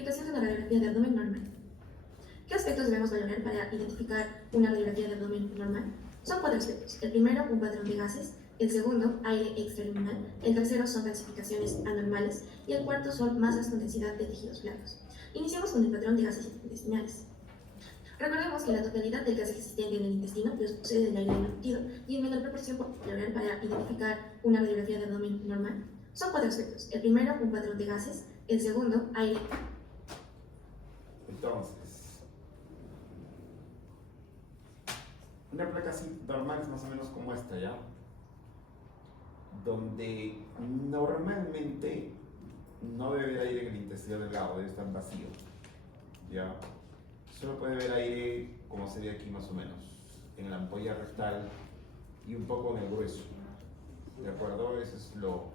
Identificación de una radiografía de abdomen normal. ¿Qué aspectos debemos valorar para identificar una radiografía de abdomen normal? Son 4 aspectos. El primero, un patrón de gases. El segundo, aire extraluminal. El tercero son calcificaciones anormales. Y el cuarto son masas con densidad de tejidos blancos. Iniciamos con el patrón de gases intestinales. Recordemos que la totalidad del gas existente en el intestino procede del aire embutido y en menor proporción por valorar para identificar una radiografía de abdomen normal. Son 4 aspectos. El primero, un patrón de gases. El segundo, aire. Entonces, una placa así normal es más o menos como esta, ¿ya? Donde normalmente no debe haber aire en el intestino delgado, debe estar vacío, ¿ya? Solo puede haber aire, como se ve aquí más o menos, en la ampolla rectal y un poco en el grueso, ¿de acuerdo? Eso es lo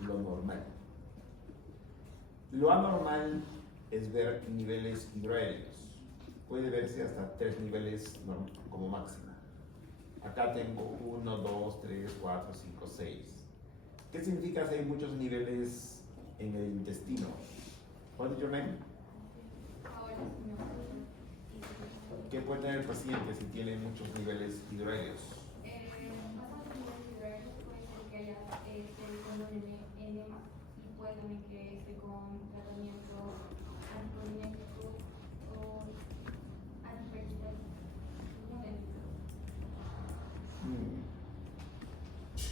normal. Lo anormal es ver niveles hidroaéreos. Puede verse hasta 3 niveles como máxima. Acá tengo 1, 2, 3, 4, 5, 6. ¿Qué significa si hay muchos niveles en el intestino? What is your name? ¿Qué puede tener el paciente si tiene muchos niveles hidroaéreos? Bastante niveles hidroaéreos puede ser que haya con un enema y puede también que esté con tratamiento anticolinérgico o antiperistáltico.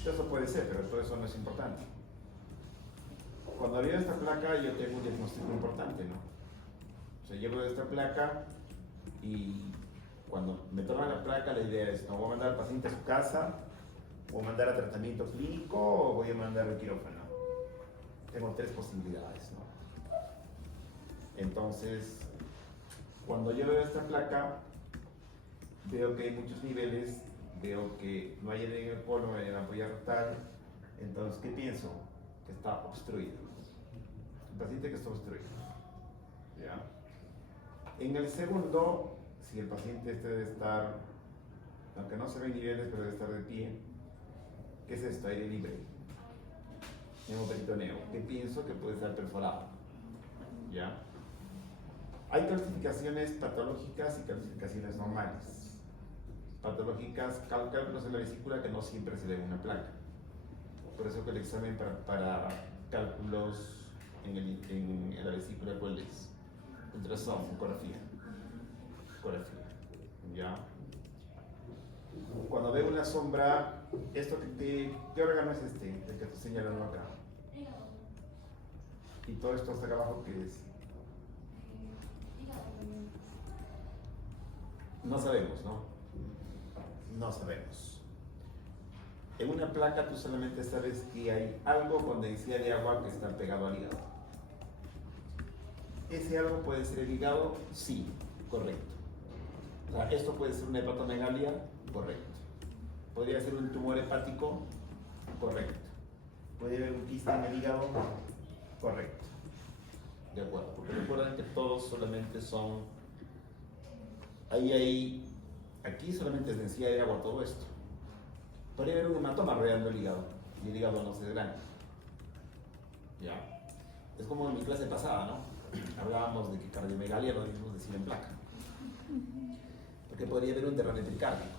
Eso puede ser, pero todo eso no es importante. Cuando veo esta placa, yo tengo un diagnóstico importante, ¿no? O sea, yo veo esta placa y cuando me toman la placa, la idea es: ¿no voy a mandar al paciente a su casa? ¿Voy a mandar a tratamiento clínico o voy a mandar al quirófano? Tengo 3 posibilidades, ¿no? Entonces, cuando yo veo esta placa, veo que hay muchos niveles, veo que no hay aire en el colon, no hay en la ampolla rectal. Entonces, ¿qué pienso? Que está obstruido. El paciente que está obstruido. ¿Ya? En el segundo, si el paciente debe estar, aunque no se ven niveles, pero debe estar de pie, ¿qué es esto? Aire libre. Hemoperitoneo. ¿Qué pienso? Que puede estar perforado. ¿Ya? Hay calcificaciones patológicas y calcificaciones normales. Patológicas, cálculos en la vesícula que no siempre se ven en una placa. Por eso que el examen para cálculos en la vesícula, ¿cuál es? Ultrasonido, ecografía. ¿Ya? Cuando veo una sombra, ¿qué órgano es este? El que estoy señalando acá. Y todo esto hasta acá abajo, ¿qué es? No sabemos, ¿no? No sabemos. En una placa tú solamente sabes que hay algo con densidad de agua que está pegado al hígado. ¿Ese algo puede ser el hígado? Sí, correcto. O sea, ¿esto puede ser una hepatomegalia? Correcto. ¿Podría ser un tumor hepático? Correcto. ¿Podría haber un quiste en el hígado? Correcto. De acuerdo, porque recuerden que todos solamente son... Aquí solamente es densidad de agua todo esto. Podría haber un hematoma rodeando el hígado y el hígado no se desgrana. ¿Ya? Es como en mi clase pasada, ¿no? Hablábamos de que cardiomegalia lo debemos decir en placa. Porque podría haber un derrame pericárdico.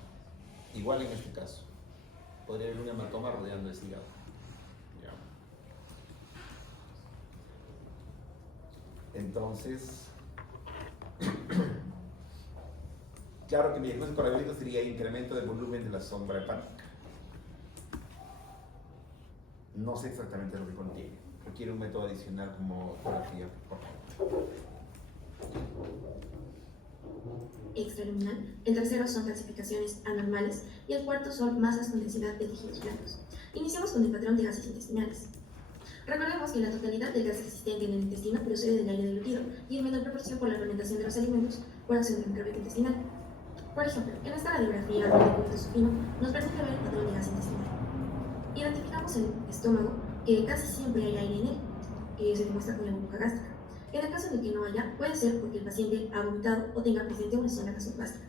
Igual en este caso. Podría haber un hematoma rodeando ese hígado. ¿Ya? Entonces, claro que mi diagnóstico radiológico sería incremento del volumen de la sombra hepática. No sé exactamente lo que contiene. Requiere un método adicional como ecografía, por favor. Extraluminal. El tercero son calcificaciones anormales y el cuarto son masas con densidad de tejidos blancos. Iniciamos con el patrón de gases intestinales. Recordemos que la totalidad del gas existente en el intestino procede del aire dilutido y en menor proporción por la fermentación de los alimentos por acción del microbiota intestinal. Por ejemplo, en esta radiografía de cúbito supino nos permite ver el patrón de gas intestinal. Identificamos el estómago, que casi siempre hay aire en él, que se demuestra con la burbuja gástrica. En el caso de que no haya, puede ser porque el paciente ha vomitado o tenga presente una zona gasoplástica.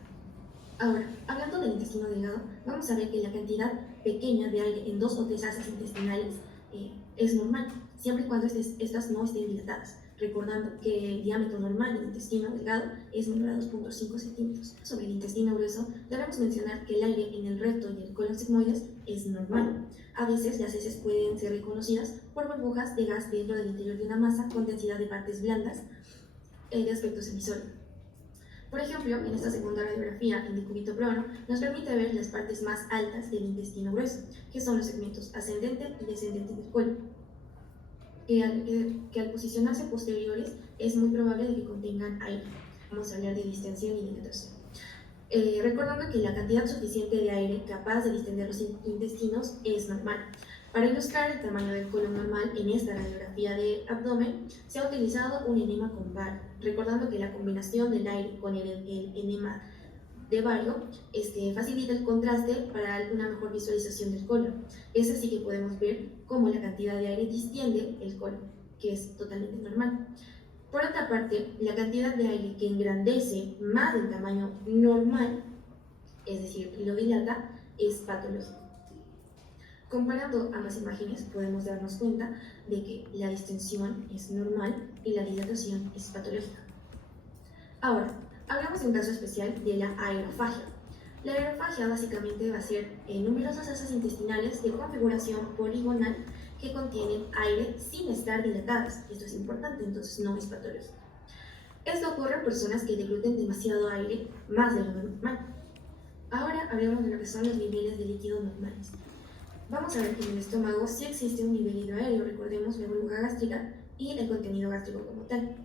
Ahora, hablando del intestino delgado, vamos a ver que la cantidad pequeña de aire en 2 o 3 asas intestinales es normal, siempre y cuando estas no estén dilatadas. recordando que el diámetro normal del intestino delgado es menor a 2,5 centímetros. Sobre el intestino grueso, debemos mencionar que el aire en el recto y el colon sigmoides es normal. A veces las heces pueden ser reconocidas por burbujas de gas dentro del interior de una masa con densidad de partes blandas de aspecto semisólido. Por ejemplo, en esta segunda radiografía en decúbito plano nos permite ver las partes más altas del intestino grueso, que son los segmentos ascendente y descendente del colon, que al posicionarse posteriores es muy probable de que contengan aire. Vamos a hablar de distensión y dilatación. Recordando que la cantidad suficiente de aire capaz de distender los intestinos es normal. Para ilustrar el tamaño del colon normal en esta radiografía de abdomen, se ha utilizado un enema con bar, recordando que la combinación del aire con el enema de bario facilita el contraste para una mejor visualización del colon. Es así que podemos ver cómo la cantidad de aire distiende el colon, que es totalmente normal. Por otra parte, la cantidad de aire que engrandece más del tamaño normal, es decir, lo dilata, es patológico. Comparando ambas imágenes, podemos darnos cuenta de que la distensión es normal y la dilatación es patológica. Ahora, hablamos de un caso especial de la aerofagia. La aerofagia básicamente va a ser numerosas heces intestinales de configuración poligonal que contienen aire sin estar dilatadas. Esto es importante, entonces no es patológico. Esto ocurre en personas que degluten demasiado aire, más de lo normal. Ahora hablemos de lo que son los niveles de líquido normales. Vamos a ver que en el estómago sí existe un nivel hidroaéreo, recordemos la burbuja gástrica y el contenido gástrico como tal.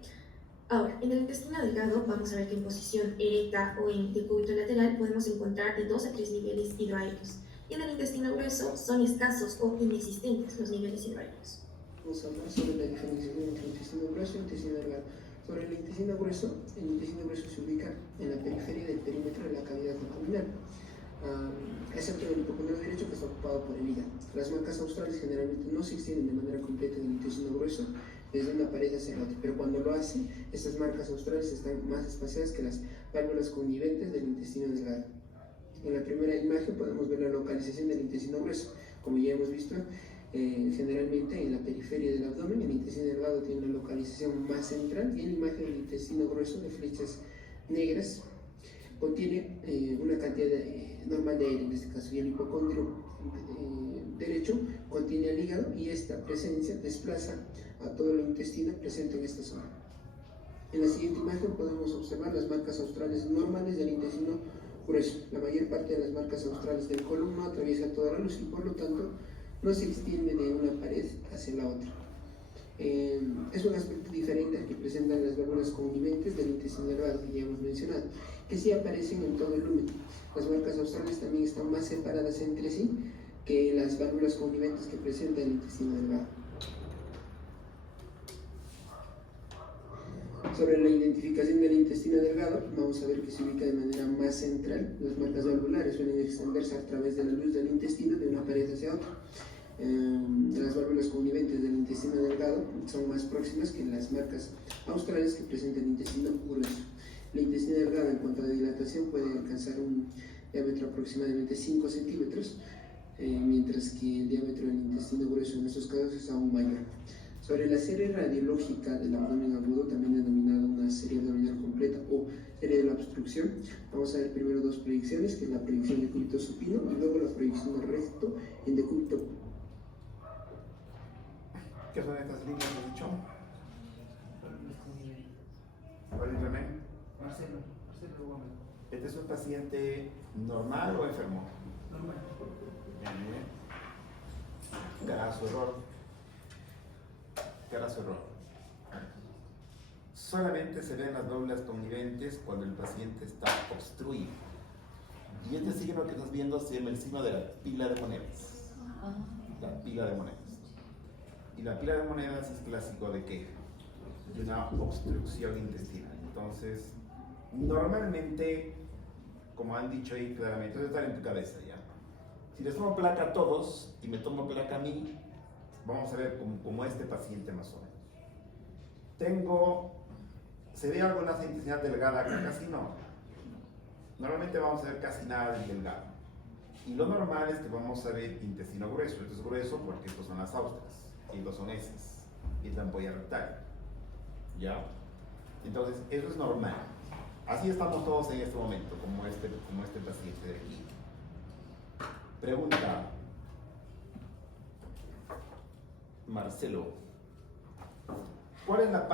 Ahora, en el intestino delgado vamos a ver que en posición erecta o en decúbito lateral podemos encontrar de 2 a 3 niveles hidroaéreos. Y en el intestino grueso son escasos o inexistentes los niveles hidroaéreos. Vamos a hablar sobre la diferenciación entre intestino grueso y intestino delgado. Sobre el intestino grueso se ubica en la periferia del perímetro de la cavidad abdominal, excepto el hipocondrio derecho, que está ocupado por el hígado. Las marcas australes generalmente no se extienden de manera completa en el intestino grueso desde una pared hacia la otra, pero cuando lo hace, estas marcas australes están más espaciadas que las válvulas conniventes del intestino delgado. En la primera imagen podemos ver la localización del intestino grueso. Como ya hemos visto, generalmente en la periferia del abdomen, el intestino delgado tiene una localización más central, y en la imagen del intestino grueso de flechas negras contiene una cantidad normal de aire en este caso, y el hipocondrio derecho contiene el hígado, y esta presencia desplaza a todo el intestino presente en esta zona. En la siguiente imagen podemos observar las marcas australes normales del intestino grueso. La mayor parte de las marcas australes del colon no atraviesa toda la luz y por lo tanto no se extiende de una pared hacia la otra. Es un aspecto diferente al que presentan las válvulas conniventes del intestino delgado, que ya hemos mencionado, que sí aparecen en todo el lumen. Las marcas australes también están más separadas entre sí que las válvulas conniventes que presenta el intestino delgado. Sobre la identificación del intestino delgado, vamos a ver que se ubica de manera más central. Las marcas valvulares suelen extenderse a través de la luz del intestino de una pared hacia otra. Las válvulas conniventes del intestino delgado son más próximas que las marcas australes que presenta el intestino grueso. El intestino delgado, en cuanto a dilatación, puede alcanzar un diámetro aproximadamente 5 centímetros, mientras que el diámetro del intestino grueso en estos casos es aún mayor. Sobre la serie radiológica del abdomen agudo, también denominada una serie abdominal completa o serie de la obstrucción, vamos a ver primero dos proyecciones, que es la proyección de decúbito supino y luego la proyección recto en decúbito. ¿Qué son estas líneas que he dicho? ¿Cuál es, René? Marcelo Gómez. ¿Este es un paciente normal o enfermo? Normal. Bien. Caso error. Solamente se ven las válvulas conniventes cuando el paciente está obstruido. Y este signo que estás viendo se llama el signo de la pila de monedas. La pila de monedas. Y la pila de monedas es clásico de qué? De una obstrucción intestinal. Entonces, normalmente, como han dicho ahí claramente, debe estar en tu cabeza ya. Si les tomo placa a todos y me tomo placa a mí, vamos a ver como este paciente más o menos. ¿Se ve alguna masa intestinal delgada acá? Casi no. Normalmente vamos a ver casi nada del delgado. Y lo normal es que vamos a ver intestino grueso. Esto es grueso porque estos son las austras, y estos son heces, y es la ampolla rectal. ¿Ya? Entonces, eso es normal. Así estamos todos en este momento, como este paciente de aquí. Pregunta. Marcelo, ¿cuál es la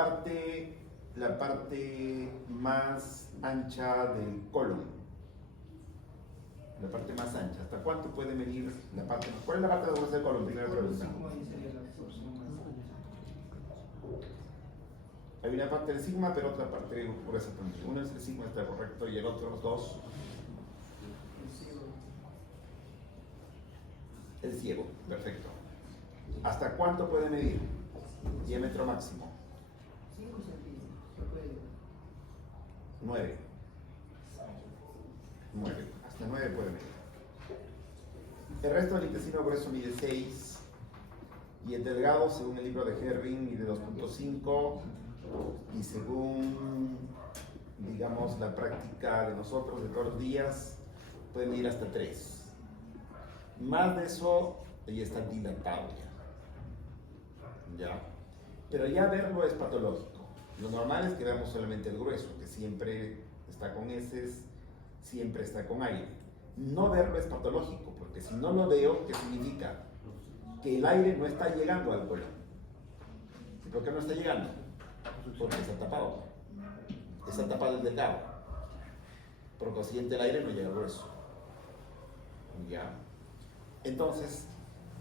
parte más ancha del colon? La parte más ancha. ¿Hasta cuánto puede medir la parte? ¿Cuál es la parte gruesa del colon? Primera pregunta. Hay una parte del sigma, pero otra parte gruesa también. Uno es el sigma, está correcto, y el otro, los dos. El ciego, perfecto. ¿Hasta cuánto puede medir? Diámetro máximo. 5 centímetros. Se puede. 9. 9. Hasta 9 puede medir. El resto del intestino grueso mide 6. Y el delgado, según el libro de Herring, mide 2.5. Y según, digamos, la práctica de nosotros de todos los días, puede medir hasta 3. Más de eso, ya está dilatado ya. Pero ya verlo es patológico. Lo normal es que veamos solamente el grueso, que siempre está con heces, siempre está con aire. No verlo es patológico, porque si no lo veo, ¿qué significa? Que el aire no está llegando al colon. ¿Y por qué no está llegando? Porque está tapado. Está tapado el delgado. Por consiguiente, el aire no llega al grueso. Ya. Entonces,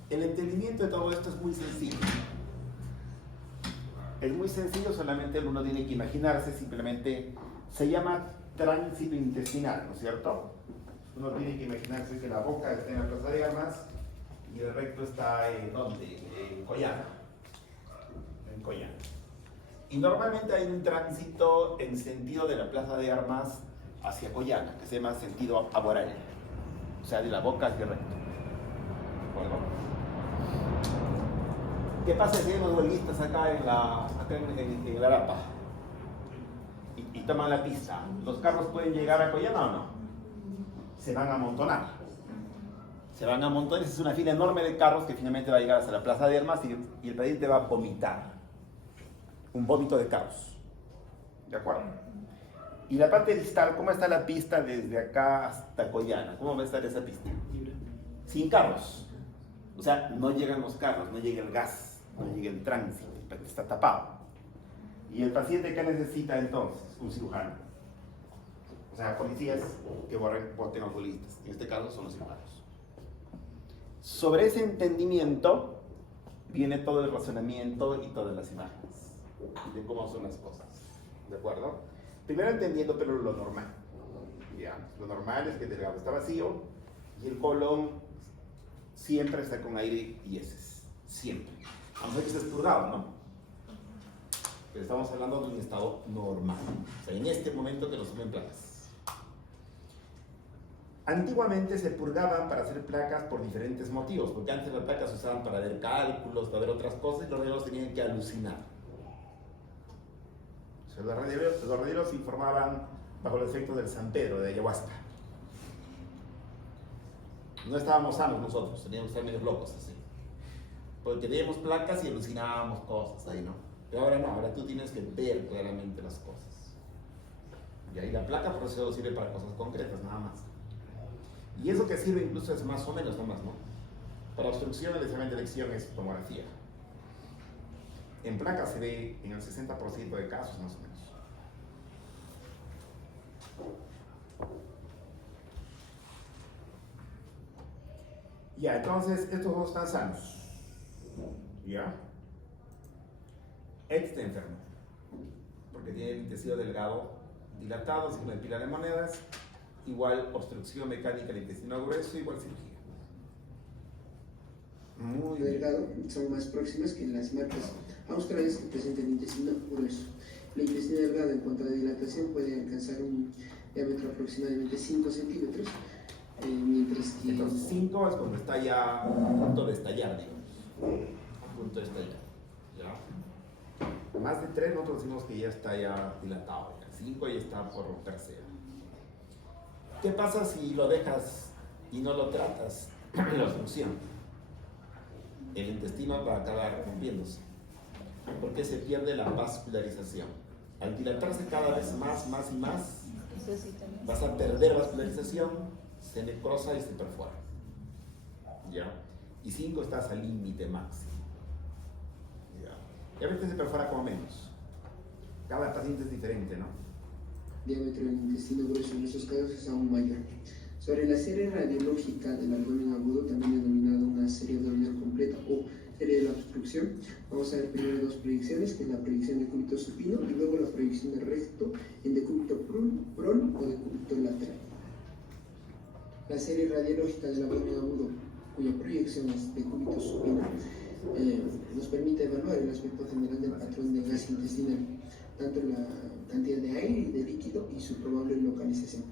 el entendimiento de todo esto es muy sencillo. Es muy sencillo, solamente uno tiene que imaginarse, simplemente se llama tránsito intestinal, ¿no es cierto? Uno tiene que imaginarse que la boca está en la plaza de armas y el recto está en ¿dónde? En Collana. En Collana. Y normalmente hay un tránsito en sentido de la plaza de armas hacia Collana, que se llama sentido aboral, o sea, de la boca hacia el recto. ¿De acuerdo? ¿Qué pasa si hay unos huelguistas acá en la Arapa y toman la pista? ¿Los carros pueden llegar a Collana o no? Se van a amontonar. Se van a amontonar, es una fila enorme de carros que finalmente va a llegar hasta la plaza de armas y el paciente va a vomitar. Un vómito de carros. ¿De acuerdo? Y la parte distal, ¿cómo está la pista desde acá hasta Collana? ¿Cómo va a estar esa pista? Sin carros. O sea, no llegan los carros, no llega el gas, no llega el tránsito, está tapado. ¿Y el paciente qué necesita entonces? Un cirujano. O sea, policías que boten a los huelguistas. En este caso son los cirujanos. Sobre ese entendimiento viene todo el razonamiento y todas las imágenes de cómo son las cosas. ¿De acuerdo? Primero entendiendo, pero lo normal. Ya, lo normal es que el delgado está vacío y el colon siempre está con aire y heces. Siempre. Aunque esté expurgado, ¿no? Pero estamos hablando de un estado normal. O sea, en este momento que nos suben placas. Antiguamente se purgaban para hacer placas por diferentes motivos, porque antes las placas se usaban para ver cálculos, para ver otras cosas, y los radiólogos tenían que alucinar. O sea, los radiólogos informaban bajo el efecto del San Pedro, de ayahuasca. No estábamos sanos nosotros, teníamos que estar medio locos así. Porque veíamos placas y alucinábamos cosas ahí, ¿no? Pero ahora no, ahora tú tienes que ver claramente las cosas. Y ahí la placa por eso sirve para cosas concretas, nada más. Y eso que sirve incluso es más o menos, no más, ¿no? Para obstrucción el examen de elección es tomografía. En placa se ve en el 60% de casos, más o menos. Ya, entonces estos dos están sanos. ¿Ya? Este está enfermo. Porque tiene el intestino delgado dilatado, signo de pila de monedas, igual obstrucción mecánica del intestino grueso, igual cirugía. Muy bien. Delgado son más próximas que las marcas australianas que presentan intestino grueso. El intestino delgado en cuanto a dilatación puede alcanzar un diámetro aproximadamente 5 centímetros, mientras que... Entonces 5 es cuando está ya a punto de estallar, digamos. A punto de estallar. ¿Ya? Más de 3 nosotros decimos que ya está ya dilatado. 5 ya está por romperse. ¿Qué pasa si lo dejas y no lo tratas? La obstrucción. El intestino va a acabar rompiéndose. porque se pierde la vascularización. Al dilatarse cada vez más y más, vas a perder vascularización, se necrosa y se perfora. ¿Ya? Y 5 estás al límite máximo. ¿Ya? Y a veces se perfora como menos. Cada paciente es diferente, ¿no? Diámetro del intestino grueso en estos casos es aún mayor. Sobre la serie radiológica del abdomen agudo, también denominada una serie abdominal completa o serie de la obstrucción, vamos a ver primero dos proyecciones, que es la proyección de cúbito supino y luego la proyección de recto en decúbito prón o decúbito lateral. La serie radiológica del abdomen agudo, cuya proyección es de cúbito supino, nos permite evaluar el aspecto general del patrón de gas intestinal, tanto la cantidad de aire y de líquido y su probable localización.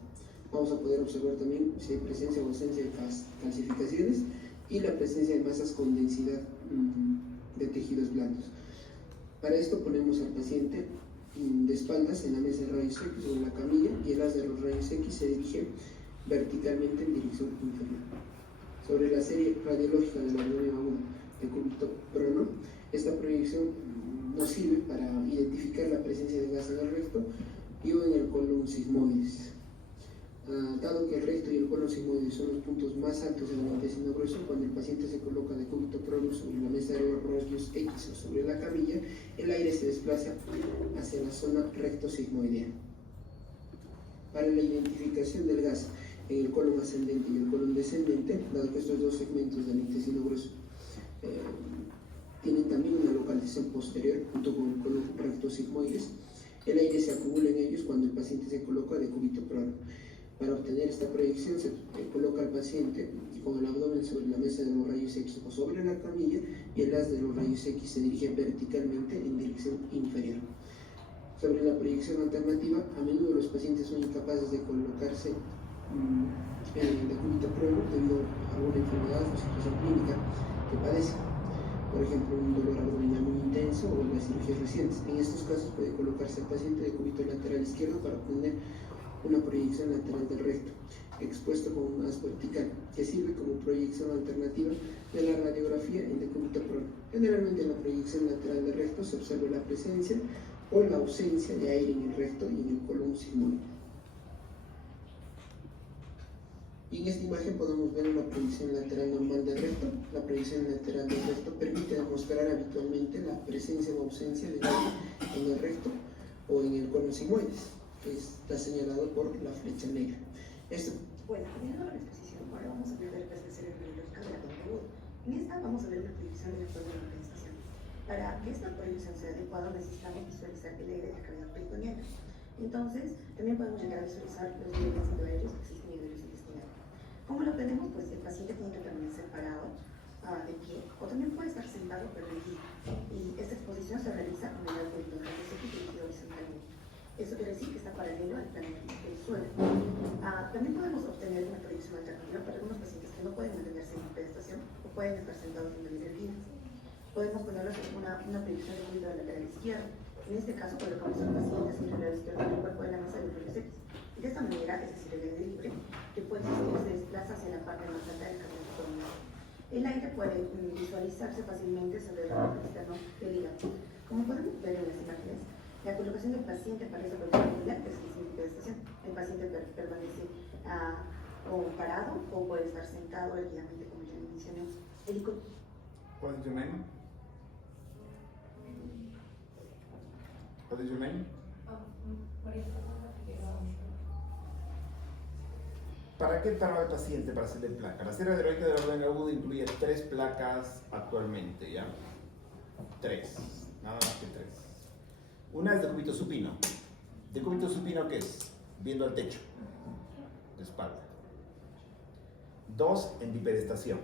Vamos a poder observar también si hay presencia o ausencia de calcificaciones y la presencia de masas con densidad de tejidos blandos. Para esto ponemos al paciente de espaldas en la mesa de rayos X sobre la camilla y el haz de los rayos X se dirige verticalmente en dirección inferior. Sobre la serie radiológica del abdomen agudo de cúbito prono, esta proyección nos sirve para identificar la presencia de gas en el recto y o en el colon sigmoides. Dado que el recto y el colon sigmoides son los puntos más altos en el intestino grueso, cuando el paciente se coloca de cúbito prono sobre la mesa de los rayos X o sobre la camilla, el aire se desplaza hacia la zona recto sigmoidea. Para la identificación del gas en el colon ascendente y el colon descendente, dado que estos dos segmentos del intestino grueso tienen también una localización posterior junto con el colon recto sigmoides, el aire se acumula en ellos cuando el paciente se coloca de cúbito prono. Para obtener esta proyección se coloca al paciente con el abdomen sobre la mesa de los rayos X o sobre la camilla y el haz de los rayos X se dirige verticalmente en dirección inferior. Sobre la proyección alternativa, a menudo los pacientes son incapaces de colocarse de cúbito prono debido a alguna enfermedad o situación clínica que padecen. Por ejemplo, un dolor abdominal muy intenso o las cirugías recientes. En estos casos puede colocarse el paciente de cúbito lateral izquierdo para obtener una proyección lateral del recto, expuesto con un haz vertical, que sirve como proyección alternativa de la radiografía en decúbito prono. Generalmente en la proyección lateral del recto se observa la presencia o la ausencia de aire en el recto y en el colon sigmoide. Y en esta imagen podemos ver una proyección lateral normal del recto. La proyección lateral del recto permite demostrar habitualmente la presencia o ausencia de aire en el recto o en el colon sigmoides, que está señalado por la flecha negra. Bueno, terminando la exposición, ahora vamos a ver la expresión radiológica del abdomen agudo. En esta vamos a ver una proyección del actual de la organización. Para que esta proyección sea adecuada, necesitamos visualizar el aire de la cavidad peritoneal. Entonces, también podemos llegar a visualizar los niveles endoaéreos que existen en el intestinal. ¿Cómo lo tenemos? Pues el paciente tiene que permanecer parado, de pie, o también puede estar sentado pero erguido. Y esta exposición se realiza con el ángulo de los X dirigido horizontalmente. Eso quiere decir que está paralelo al plano del suelo. También podemos obtener una proyección alternativa para algunos pacientes que no pueden mantenerse en pedestación o pueden estar sentados en el erguido. Podemos ponerlos una proyección de cúbito lateral izquierdo. En este caso colocamos al paciente sobre el lado izquierdo del cuerpo de la mesa de los rayos X. Y de esta manera, es decir, el aire libre, que puede existir, se desplaza hacia la parte más alta del canal abdominal. El aire puede visualizarse fácilmente sobre el ramo externo del hígado. Como podemos ver en las imágenes, la colocación del paciente para esa proyección es que significa estación. El paciente permanece o parado o puede estar sentado erguidamente, como ya mencioné. What is your name? What is your name? ¿Para qué paró el paciente para hacerle placa? La serie radiológica del abdomen agudo incluye 3 placas actualmente, ¿ya? 3, nada más que 3. Una es de cúbito supino. ¿De cúbito supino qué es? Viendo al techo, de espalda. 2 en bipedestación,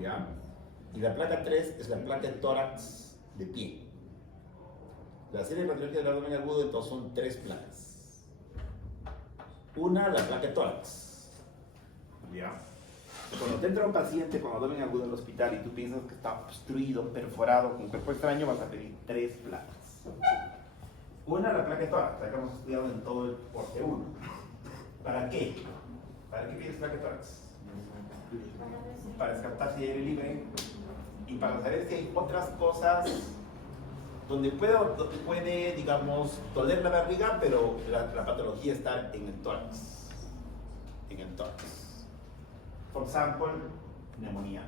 ¿ya? Y la placa 3 es la placa de tórax de pie. La serie radiológica del abdomen agudo entonces son 3 placas. Una, la placa de tórax, ¿ya? Cuando te entra un paciente con abdomen agudo en el hospital y tú piensas que está obstruido, perforado, con cuerpo extraño, vas a pedir 3 placas. Una, la placa de tórax, la que hemos estudiado en todo el porte 1. ¿Para qué? ¿Para qué pides placa de tórax? Para descartar si hay aire libre Y para saber si hay otras cosas donde puede, digamos, doler la barriga, pero la patología está en el tórax. En el tórax. Por ejemplo, neumonía.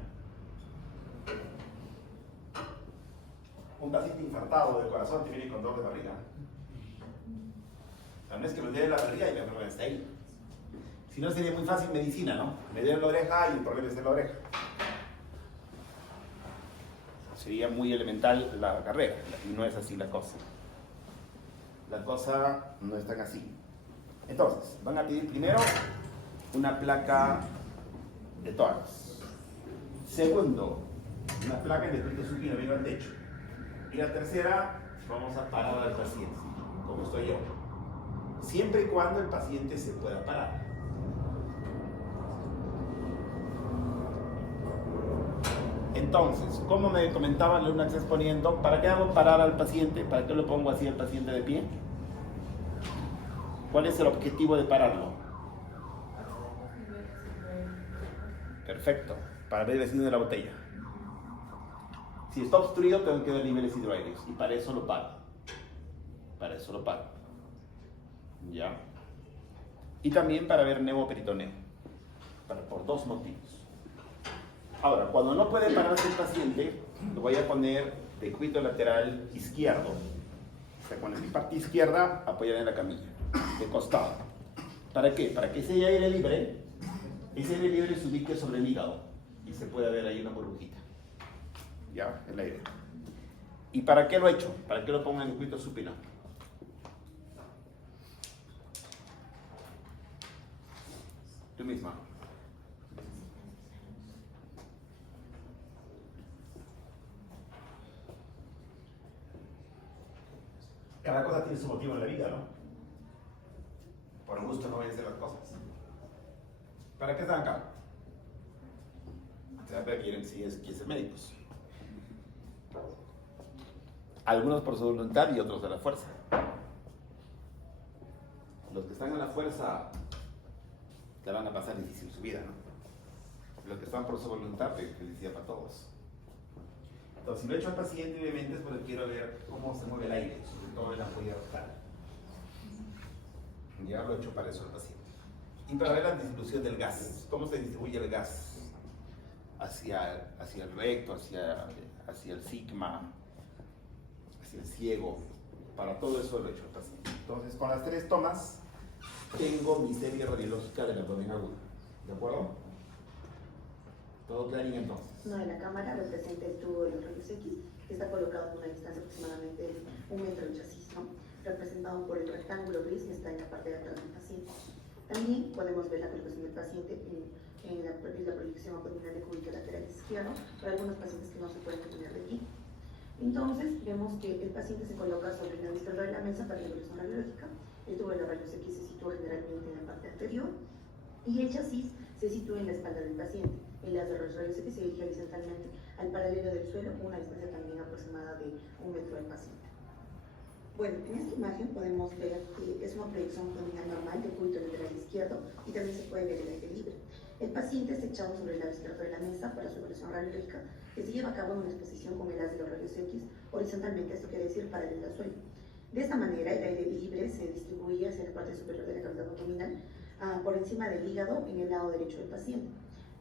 Un paciente infartado del corazón te viene con dolor de barriga. O sea, no es que me duele la barriga y la enfermedad está ahí. Si no, sería muy fácil medicina, ¿no? Me duele la oreja y el problema es de la oreja. Sería muy elemental la carrera, y no es así la cosa. La cosa no es tan así. Entonces, van a pedir primero una placa de tórax. Segundo, una placa de decúbito supino viendo al techo. Y la tercera, vamos a parar al paciente, como estoy yo. Siempre y cuando el paciente se pueda parar. Entonces, como me comentaba Lunax exponiendo, ¿para qué hago parar al paciente? ¿Para qué lo pongo así al paciente de pie? ¿Cuál es el objetivo de pararlo? Perfecto, para ver el vecino de la botella. Si está obstruido, tengo que ver niveles hidroaéreos y para eso lo paro. Para eso lo paro. ¿Ya? Y también para ver neumoperitoneo. Por dos motivos. Ahora, cuando no puede pararse el paciente, lo voy a poner de decúbito lateral izquierdo. O sea, con la parte izquierda apoyada en la camilla, de costado. ¿Para qué? Para que ese aire libre se ubique sobre el hígado y se pueda ver ahí una burbujita. Ya, el aire. ¿Y para qué lo he hecho? ¿Para qué lo pongo en decúbito supino? Tú misma. Cada cosa tiene su motivo en la vida, ¿no? Por gusto no voy a hacer las cosas. ¿Para qué están acá? Quieren ser médicos. Algunos por su voluntad y otros a la fuerza. Los que están a la fuerza la van a pasar difícil su vida, ¿no? Los que están por su voluntad, felicidad para todos. Entonces, si lo he hecho al paciente, obviamente es porque quiero ver cómo se mueve el aire, sobre todo en la folla rectal. Ya lo he hecho para eso al paciente. Y para ver la distribución del gas, cómo se distribuye el gas hacia el recto, hacia el sigma, hacia el ciego. Para todo eso lo he hecho al paciente. Entonces, con las 3 tomas, tengo mi serie radiológica del abdomen agudo. ¿De acuerdo? ¿Todo clarín entonces? No, en la cámara representa el tubo de los rayos X, que está colocado a una distancia aproximadamente de 1 metro del chasis, ¿no? Representado por el rectángulo gris que está en la parte de atrás del paciente. También podemos ver la colocación del paciente en la proyección abdominal de cúbito lateral izquierdo, para algunos pacientes que no se pueden caminar de aquí. Entonces, vemos que el paciente se coloca sobre la izquierda de la mesa para la evaluación radiológica. El tubo de los rayos X se sitúa generalmente en la parte anterior y el chasis se sitúa en la espalda del paciente. El haz de los rayos X se dirige horizontalmente al paralelo del suelo, una distancia también aproximada de 1 metro del paciente. Bueno, en esta imagen podemos ver que es una proyección abdominal normal de cúbito lateral izquierdo y también se puede ver el aire libre. El paciente está echado sobre el lado izquierdo de la mesa para su evaluación radiológica, que se lleva a cabo en una exposición con el haz de los rayos X horizontalmente, esto quiere decir paralelo al suelo. De esta manera, el aire libre se distribuye hacia la parte superior de la cavidad abdominal, por encima del hígado en el lado derecho del paciente.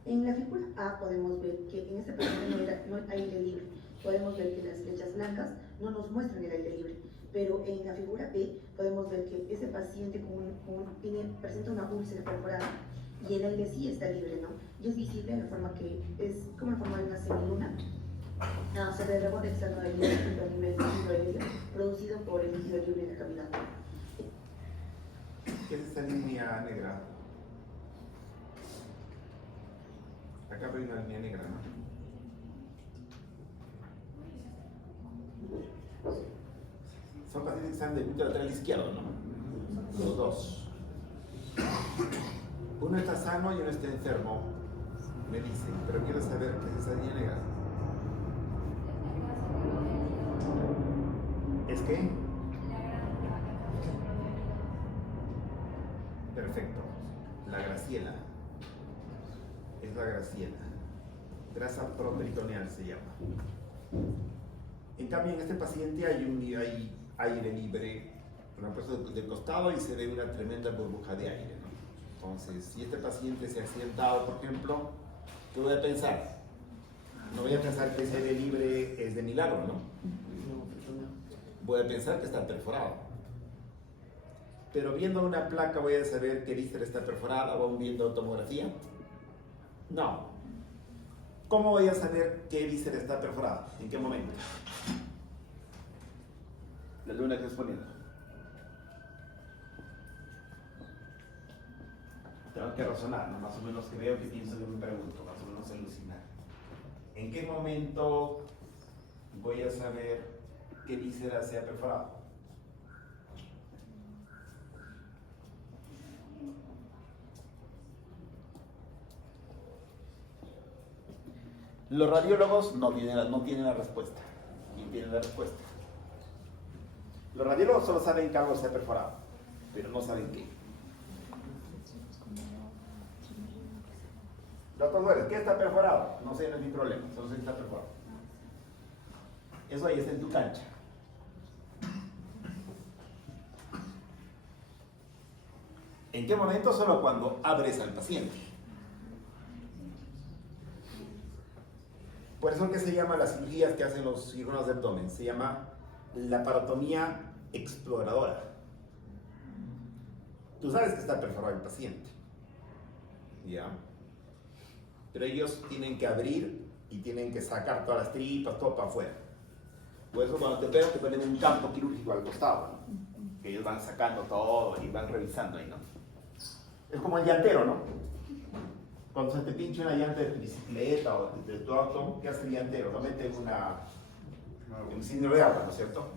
En la figura A podemos ver que en este paciente no hay aire libre. Podemos ver que las flechas blancas no nos muestran el aire libre, pero en la figura B podemos ver que ese paciente presenta una úlcera perforada y el aire sí está libre, ¿no? Y es visible en la forma que es como en forma de una semiluna sobre el rebote externo del líquido a nivel hidroaéreo producido por el líquido libre en la cavidad. ¿Qué es esta línea negra? Acá hay una línea negra, ¿no? Son pacientes que están de decúbito lateral izquierdo, ¿no? Los dos. Uno está sano y uno está enfermo, me dicen, pero quiero saber qué es esa línea negra. ¿Es qué? Perfecto. La Graciela. Es la Graciela. grasa properitoneal se llama. En cambio, en este paciente hay aire libre, lo han puesto de costado y se ve una tremenda burbuja de aire, ¿no? Entonces, si este paciente se ha accidentado, por ejemplo, ¿qué voy a pensar? No voy a pensar que ese aire libre es de milagro, ¿no? Voy a pensar que está perforado. Pero viendo una placa voy a saber que víscera está perforada, o aún viendo tomografía. No. ¿Cómo voy a saber qué víscera está perforada? ¿En qué momento? La luna que está poniendo. Tengo que razonar, ¿no? Más o menos que veo que pienso que me pregunto, más o menos alucinar. ¿En qué momento voy a saber qué víscera se ha perforado? Los radiólogos no tienen la respuesta. ¿Quién tiene la respuesta? Los radiólogos solo saben que algo se ha perforado, pero no saben qué. Doctor Suárez, ¿qué está perforado? No sé, no es mi problema, solo sé que está perforado. Eso ahí está en tu cancha. ¿En qué momento? Solo cuando abres al paciente. Por eso que se llama las cirugías que hacen los cirujanos de abdomen, se llama laparotomía exploradora. Tú sabes que está perforado el paciente, ¿ya? Pero ellos tienen que abrir y tienen que sacar todas las tripas, todo para afuera. Por eso cuando te operan te ponen un campo quirúrgico al costado, ¿no? Que ellos van sacando todo y van revisando ahí, ¿no? Es como el llantero, ¿no? Cuando se te pincha una llanta de tu bicicleta o de tu auto, ¿qué hace el llantero? Lo mete en un cilindro de agua, ¿no es cierto?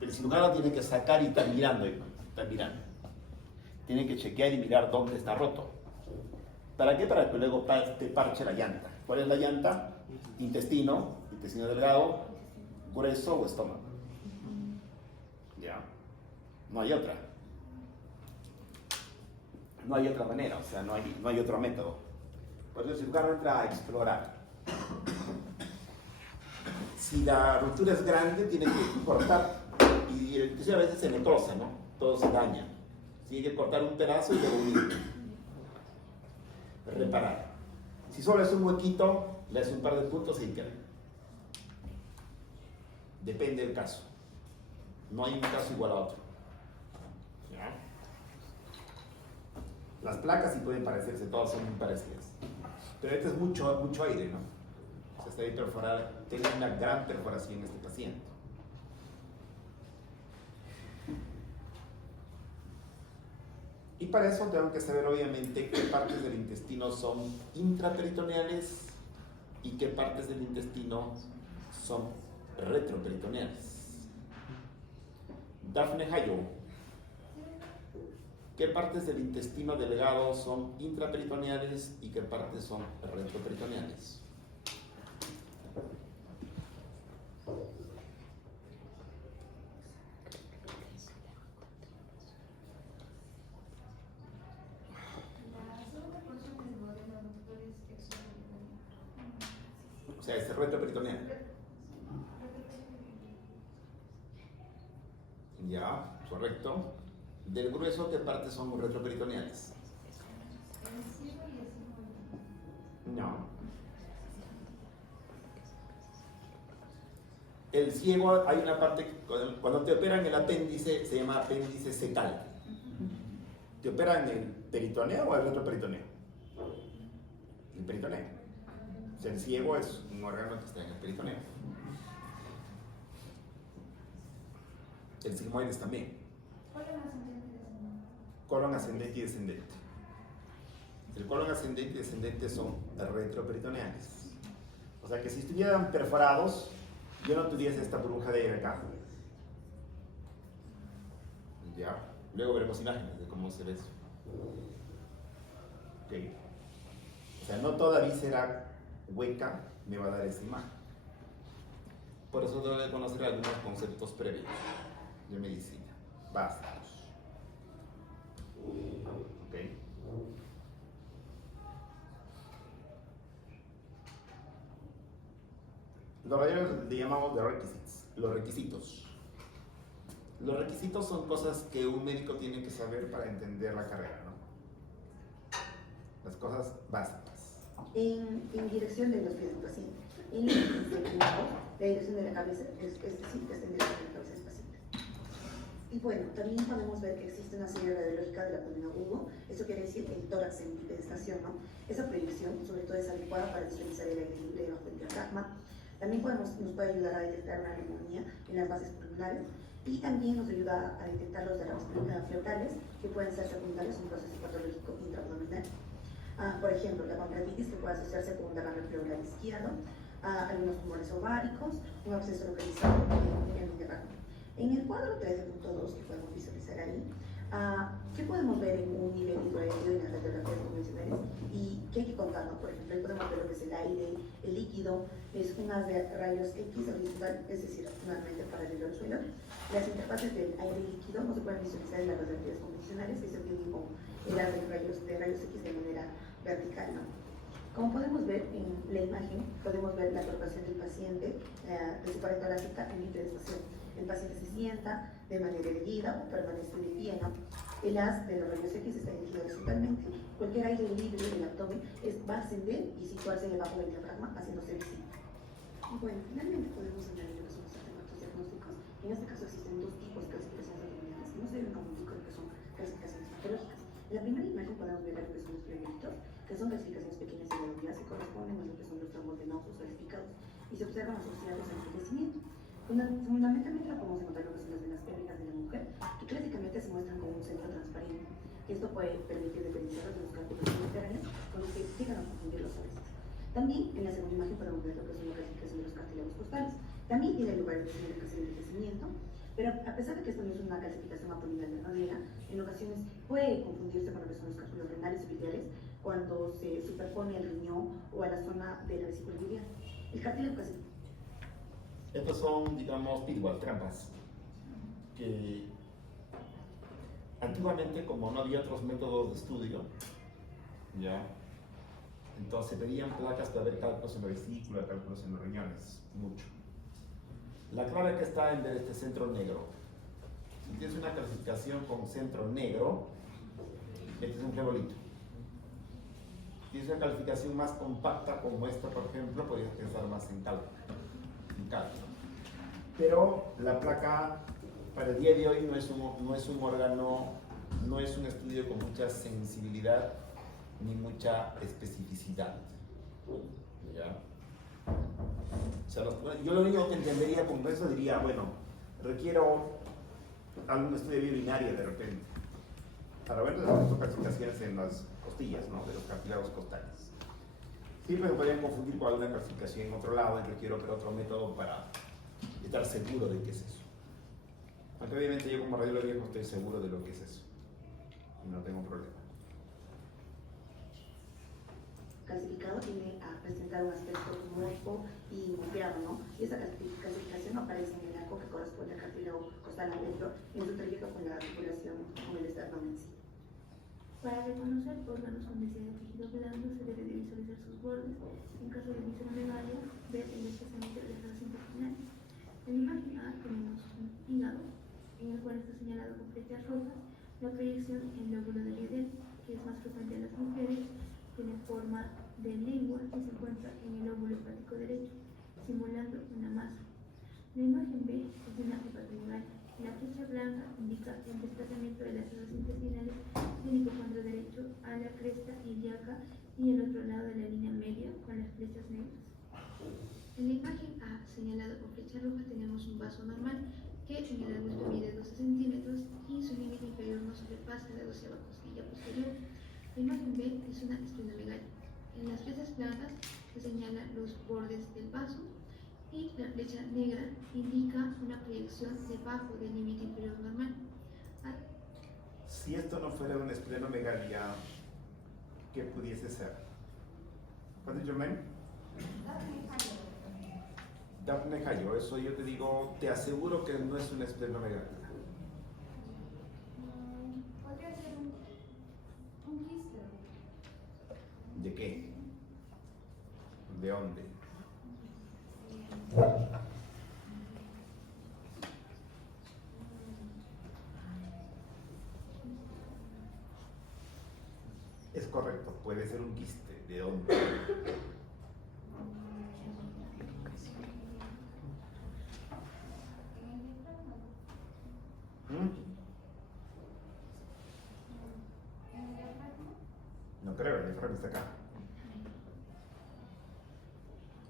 El cirujano tiene que sacar y estar mirando, está mirando. Tiene que chequear y mirar dónde está roto. ¿Para qué? Para que luego te parche la llanta. ¿Cuál es la llanta? Intestino delgado, grueso o estómago. ¿Ya? No hay otra. No hay otra manera, o sea, no hay otro método. Por eso el cirujano entra a explorar. Si la ruptura es grande, tiene que cortar. Y a veces se necrosa, ¿no? Todo se daña. Tiene que cortar un pedazo y luego unir. Reparar. Si solo es un huequito, le hace un par de puntos y queda. Depende del caso. No hay un caso igual a otro. ¿Ya? Las placas sí pueden parecerse, todas son muy parecidas. Pero este es mucho aire, ¿no? O sea, está ahí perforada, tiene una gran perforación en este paciente. Y para eso tengo que saber, obviamente, qué partes del intestino son intraperitoneales y qué partes del intestino son retroperitoneales. Daphne Hayo, ¿qué partes del intestino delgado son intraperitoneales y qué partes son retroperitoneales? O sea, es retroperitoneal. Ya, correcto. Del grueso, ¿qué partes son retroperitoneales? No. El ciego, hay una parte, cuando te operan el apéndice, se llama apéndice secal. ¿Te operan el peritoneo o el retroperitoné? El peritoneo. O sea, el ciego es un órgano que está en el peritoneo. El sigmoides también. Colon ascendente y descendente. El colon ascendente y descendente son retroperitoneales. O sea que si estuvieran perforados, yo no tuviese esta burbuja de aire acá. Ya. Luego veremos imágenes de cómo se ve eso. Okay. O sea, no toda víscera hueca me va a dar esa imagen. Por eso tengo que conocer algunos conceptos previos de medicina, básicos. Ok. Los radiólogos le llamamos the requisites, los requisitos. Los requisitos son cosas que un médico tiene que saber para entender la carrera, ¿no? Las cosas básicas. En dirección de los pies del paciente. En la dirección de la cabeza, es decir, que está en dirección de la cabeza del paciente. Y bueno, también podemos ver que existe una serie radiológica del abdomen agudo. Eso quiere decir el tórax en bipedestación, ¿no? Esa proyección, sobre todo, es adecuada para visualizar el aire libre bajo el diafragma. También nos puede ayudar a detectar una neumonía en las bases pulmonares y también nos ayuda a detectar los derrames pleurales que pueden ser secundarios a un proceso patológico intraabdominal. Por ejemplo, la pancreatitis, que puede asociarse con un derrame pleural izquierdo, algunos tumores ováricos, un absceso localizado en el diafragma. En el cuadro 13.2 que podemos visualizar ahí, ¿qué podemos ver en un nivel hidroaéreo en las radiografías convencionales? ¿Y qué hay que contar? ¿No? Por ejemplo, ahí podemos ver lo que es el aire, el líquido, es unas de rayos X horizontal, es decir, normalmente paralelo al suelo. Las interfaces del aire líquido no se pueden visualizar en las radiografías convencionales, que se obtienen con el haz de rayos X de manera vertical, ¿no? Como podemos ver en la imagen, podemos ver la colocación del paciente de su pared torácica en bipedestación. El paciente se sienta de manera erguida o permanece de pie, ¿no? El haz de los rayos X está dirigido horizontalmente. Cualquier aire libre del abdomen va a ascender y situarse debajo del diafragma, haciéndose visible. Y bueno, finalmente podemos añadir lo que son los artefactos diagnósticos. En este caso existen dos tipos de clasificaciones abdominales, que no se deben confundir con lo que son clasificaciones patológicas. En la primera imagen podemos ver lo que son los pleuritos, que son clasificaciones pequeñas y redondeadas que corresponden a lo que son los tramos venosos clasificados y se observan asociados al envejecimiento. Fundamentalmente lo podemos encontrar en lo que son las venas pélvicas de la mujer, que clásicamente se muestran con un centro transparente. Esto puede permitir diferenciarlos de los cálculos internos con los que llegan a confundir los hombres. También en la segunda imagen podemos ver lo que son la clasificación de los cartílagos costales. También tiene lugar en el caso del envejecimiento, pero a pesar de que esto no es una clasificación abdominal verdadera, en ocasiones puede confundirse con lo que son los cálculos renales o biliares cuando se superpone al riñón o a la zona de la vesícula biliar. El cartílago casi. Estos son, digamos, pitfalls, trampas, que antiguamente, como no había otros métodos de estudio, ¿ya? Entonces pedían placas para ver cálculos en la vesícula, cálculos en los riñones, mucho. La clave que está en ver este centro negro. Si tienes una clasificación con centro negro, este es un flebolito. Si tienes una calificación más compacta como esta, por ejemplo, podrías pensar más en cálculo. Pero la placa para el día de hoy no es un órgano, no es un estudio con mucha sensibilidad ni mucha especificidad. ¿Ya? O sea, yo lo único que entendería con eso diría, bueno, requiero algún estudio de biobinaria de repente para ver las clasificaciones en las costillas, ¿no? De los cartílagos costales. Siempre me podrían confundir con alguna clasificación en otro lado y requiero otro método para estar seguro de qué es eso. Aunque obviamente yo como radiólogo viejo estoy seguro de lo que es eso y no tengo problema. Clasificado tiene a presentar un aspecto morfo y moteado, ¿no? Y esa clasificación aparece en el arco que corresponde al cartílago costal adentro en su trayecto con la articulación con el esternón en sí. Para reconocer órganos con densidad de tejido blando se debe de visualizar sus bordes. En caso de visceromegalia, ver el desplazamiento de las redes intestinales. En la imagen A tenemos un hígado, en el cual está señalado con flechas rojas la proyección en lóbulo de Liddell, que es más frecuente en las mujeres, tiene forma de lengua y se encuentra en el lóbulo hepático derecho, simulando una masa. La imagen B es de una hepatomegalia. La flecha blanca indica el desplazamiento de las redes intestinales del hipocondrio derecho a la cresta ilíaca y el otro lado de la línea media con las flechas negras. En la imagen A, señalada con flecha roja, tenemos un vaso normal que en el adulto mide 12 centímetros y su límite inferior no sobrepasa la 12ª costilla posterior. La imagen B es una esplenomegalia. En las flechas blancas se señalan los bordes del vaso y la flecha negra indica una proyección debajo del límite inferior normal. Si esto no fuera una esplenomegalia, ¿qué pudiese ser? ¿Cuál es Germain? Daphne Hayo, eso yo te digo, te aseguro que no es una esplenomegalia. Podría ser un quiste. ¿De qué? ¿De dónde? Es correcto, puede ser un quiste. ¿De dónde? No creo, el diafragma está acá.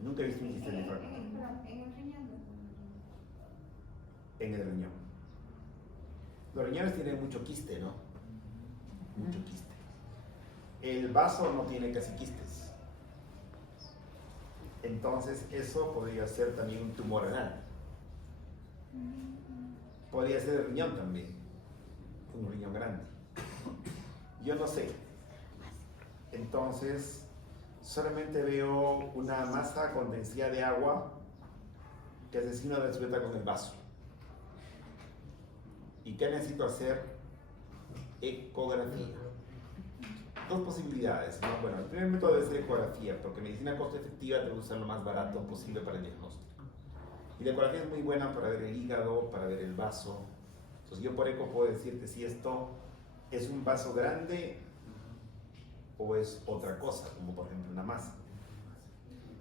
Nunca he visto un quiste en el diafragma. En el riñón. Los riñones tienen mucho quiste, ¿no? Mucho quiste. El vaso no tiene casi quistes. Entonces eso podría ser también un tumor renal. Podría ser el riñón también. Un riñón grande. Yo no sé. Entonces solamente veo una masa con densidad de agua que asesina la resuelta con el vaso. ¿Y qué necesito hacer? Ecografía. Dos posibilidades, ¿no? Bueno, el primer método es ecografía, porque medicina costo efectiva debe usar lo más barato posible para el diagnóstico. Y la ecografía es muy buena para ver el hígado, para ver el vaso. Entonces yo por eco puedo decirte si esto es un vaso grande o es otra cosa, como por ejemplo una masa.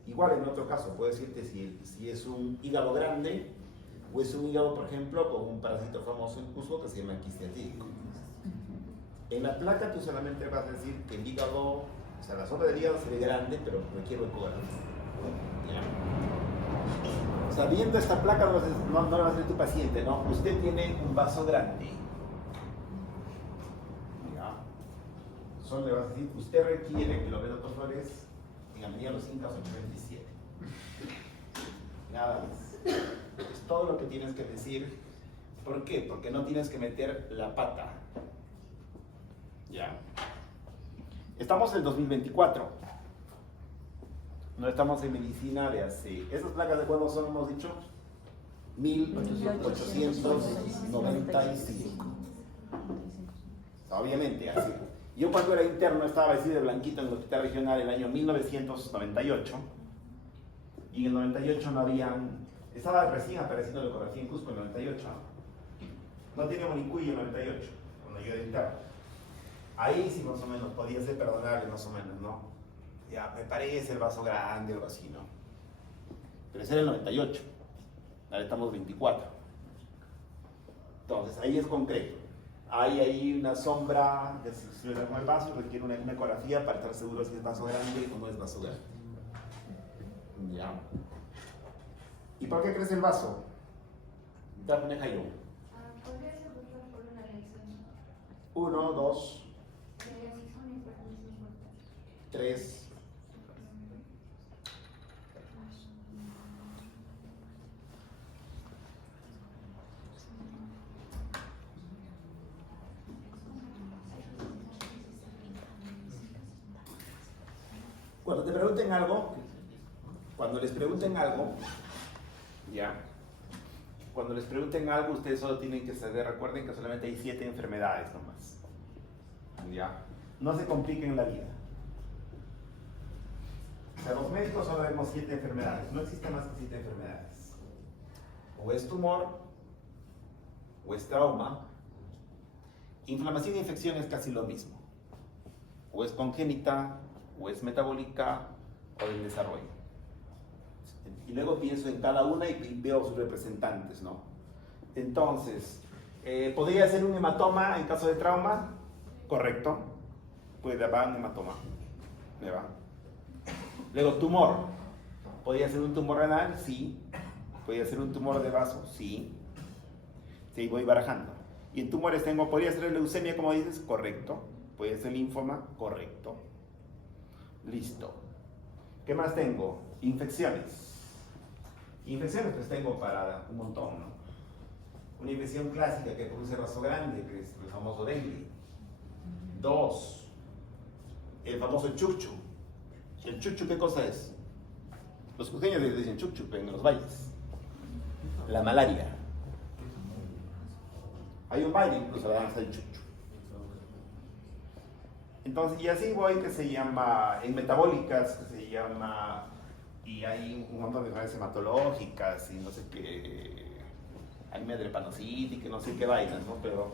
Igual en otro caso puedo decirte si es un hígado grande o es un hígado, por ejemplo, con un parásito famoso incluso que se llama quiste atípico. En la placa tú solamente vas a decir que el hígado, o sea, la zona del hígado se ve grande, pero requiere ecografía. O sea, viendo esta placa no le va a decir tu paciente, ¿no? Usted tiene un vaso grande. ¿Ya? Solo le vas a decir, usted requiere que lo vean los flores en Avenida Los Incas 827. Nada más. Es todo lo que tienes que decir. ¿Por qué? Porque no tienes que meter la pata. Ya. Estamos en el 2024. No estamos en medicina de hace... ¿Esas placas de cuándo son, hemos dicho? 1895. Obviamente, así. Yo cuando era interno estaba vestido de blanquito en el hospital regional en el año 1998. Y en el 98 no habían... Estaba recién apareciendo la ecografía en Cusco en el 98. No teníamos ni cuyo en el 98, cuando yo era interno. Ahí sí más o menos podía ser perdonable, más o menos, ¿no? Ya, me parece el vaso grande, algo así, ¿no? Pero ese era el 98. Ahora estamos 24. Entonces, ahí es concreto. Hay ahí una sombra que se le da con el vaso, requiere una ecografía para estar seguro si es vaso grande o no es vaso grande. Ya. ¿Y por qué crece el vaso? Te voy a poner Jairo. ¿Podría ser por una reacción? 1, 2, De reacción y hipertensión. 3. Cuando te pregunten algo, ya, cuando les pregunten algo, ustedes solo tienen que saber, recuerden que solamente hay 7 enfermedades nomás, ya, no se compliquen la vida. O sea, los médicos solo vemos 7 enfermedades, no existen más que 7 enfermedades. O es tumor, o es trauma, inflamación e infección es casi lo mismo, o es congénita, o es metabólica, o del desarrollo. Y luego pienso en cada una y veo sus representantes, ¿no? Entonces, ¿podría ser un hematoma en caso de trauma? Correcto. Puede haber un hematoma. ¿Me va? Luego, tumor. ¿Podría ser un tumor renal? Sí. ¿Podría ser un tumor de vaso? Sí. Sí, voy barajando. Y en tumores ¿podría ser leucemia, como dices? Correcto. ¿Podría ser linfoma? Correcto. Listo. ¿Qué más tengo? Infecciones. Infecciones pues tengo para un montón, ¿no? Una infección clásica que produce vaso grande, que es el famoso dengue. 2. El famoso chuchu. ¿El chuchu qué cosa es? Los cusqueños les dicen chuchu en los valles. La malaria. Hay un baile incluso, la danza del chuchu. Entonces, y así voy, que se llama, en metabólicas, que se llama y hay un montón de enfermedades hematológicas y no sé qué, anemia drepanocitis, que no sé qué vainas, ¿no? Pero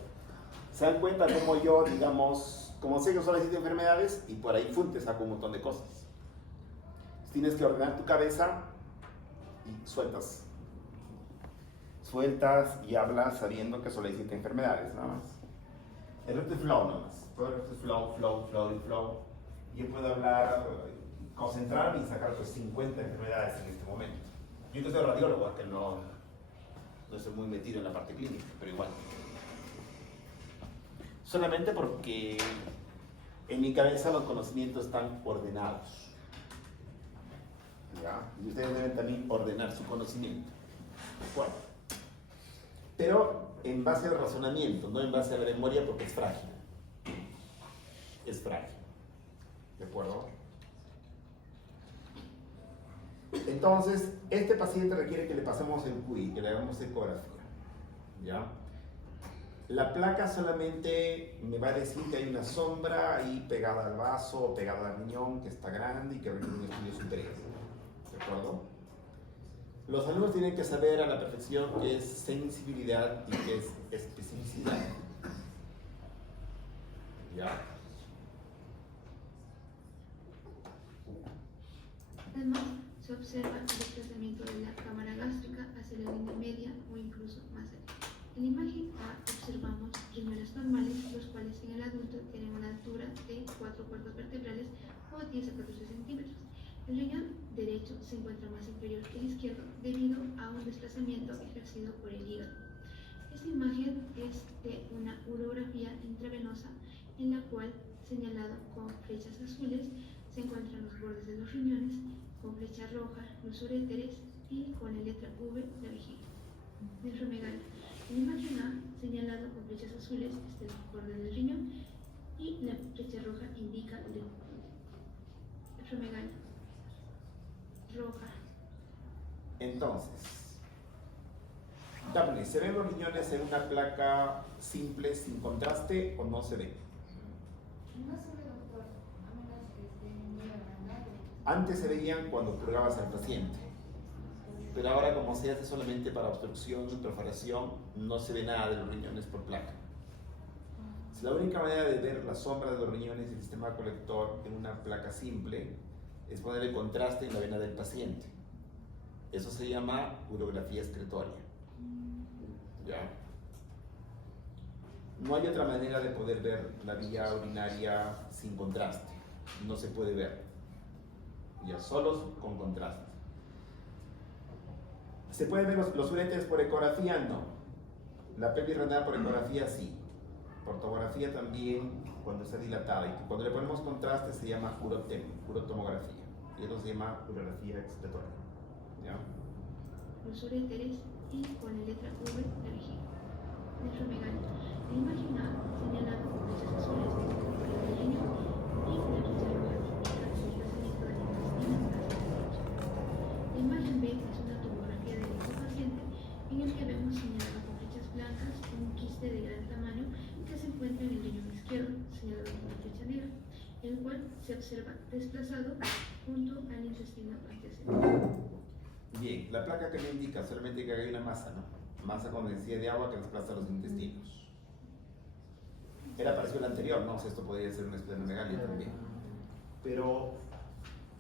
se dan cuenta como yo, digamos, como sé que solo existen enfermedades y por ahí te saco un montón de cosas. Tienes que ordenar tu cabeza y sueltas. Sueltas y hablas sabiendo que solo existen enfermedades, nada más. El resto es flow, nada más. Todo el resto es flow. Yo puedo hablar, concentrarme y sacar pues 50 enfermedades en este momento. Yo que soy radiólogo, que no estoy muy metido en la parte clínica, pero igual. Solamente porque en mi cabeza los conocimientos están ordenados. ¿Ya? Y ustedes deben también ordenar su conocimiento. ¿Cuál? Pero en base al razonamiento, no en base a la memoria, porque es frágil. Es frágil. ¿De acuerdo? Entonces, este paciente requiere que le pasemos el QI, que le hagamos ecografía. ¿Ya? La placa solamente me va a decir que hay una sombra ahí pegada al vaso, pegada al riñón, que está grande y que requiere un estudio superior. ¿De acuerdo? Los alumnos tienen que saber a la perfección qué es sensibilidad y qué es especificidad. ¿Ya? Además, se observa el desplazamiento de la cámara gástrica hacia la línea media o incluso más allá. En la imagen A observamos riñones normales, los cuales en el adulto tienen una altura de 4 cuerpos vertebrales o 10 a 14 centímetros. El riñón derecho se encuentra más inferior que el izquierdo debido a un desplazamiento ejercido por el hígado. Esta imagen es de una urografía intravenosa en la cual, señalado con flechas azules, se encuentran los bordes de los riñones, con flecha roja los uréteres y con la letra V la vejiga. Nefromegalia. En la imagen A, señalado con flechas azules, está el borde del riñón y la flecha roja indica el nefromegalia. Roja. Entonces, Daphne, ¿se ven los riñones en una placa simple, sin contraste, o no se ven? No se ve, doctor, a menos que esté muy agrandado. Antes se veían cuando purgabas al paciente, pero ahora como se hace solamente para obstrucción y perforación, no se ve nada de los riñones por placa. Si la única manera de ver la sombra de los riñones y el sistema colector en una placa simple es ponerle contraste en la vena del paciente. Eso se llama urografía excretoria. ¿Ya? No hay otra manera de poder ver la vía urinaria sin contraste. No se puede ver. Ya, solos con contraste. ¿Se pueden ver los uréteres por ecografía? No. La pelvis renal por ecografía sí. Por tomografía también, cuando está dilatada. Y cuando le ponemos contraste se llama urotomografía. Y eso se llama urografía excretoria. ¿Ya? Los uréteres y con la letra V la vejiga. Nefromegalia. En la imagen A, señalado con flechas azules, está el borde del riñón y la flecha roja indica el desplazamiento del intestino hacia la derecha. La imagen B es una tomografía del mismo paciente en el que vemos señalado con flechas blancas un quiste de gran tamaño que se encuentra en el riñón izquierdo, señalado con una flecha negra, el cual se observa desplazado junto al intestino antecedente. Bien, la placa que me indica solamente que hay una masa, ¿no? Masa con densidad de agua que desplaza los intestinos. Era parecido al anterior, ¿no? O sea, esto podría ser una esplenomegalia también. Pero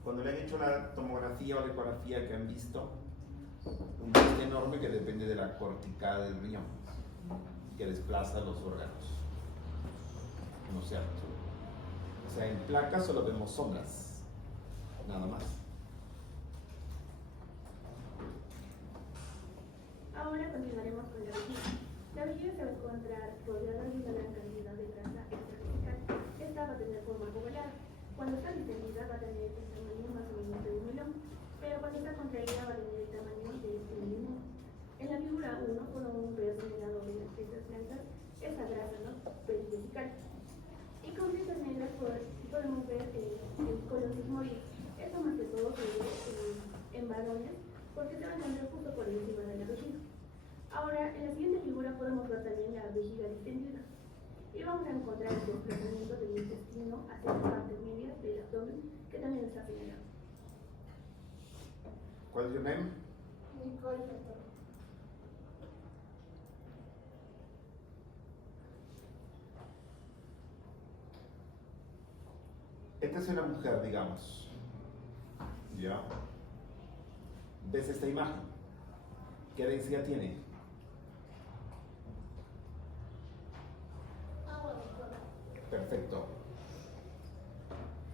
cuando le han hecho la tomografía o la ecografía que han visto, un quiste enorme que depende de la corticada del riñón, que desplaza los órganos. ¿No es cierto? O sea, en placa solo vemos sombras, nada más. Ahora continuaremos con la vejiga. La vejiga se va a encontrar rodeada de una gran cantidad de grasa extravesical. Esta va a tener forma ovalada. Cuando está distendida va a tener el tamaño más o menos de un melón, pero cuando está contraída va a tener el tamaño de un limón. En la figura 1 podemos ver señalado de las piezas blancas esa grasa, ¿no?, perivesical. Y con piezas negras podemos ver el colon sigmoide. Esto más que todo se ve en varones porque se va a encontrar justo por encima de la vejiga. Ahora, en la siguiente figura podemos ver también la vejiga distendida. Y vamos a encontrar el desplazamiento del intestino hacia la parte media del abdomen, que también está señalado. ¿Cuál es your name? Nicole Pastor. Esta es una mujer, digamos. ¿Ya? ¿Ves esta imagen? ¿Qué densidad tiene? Perfecto.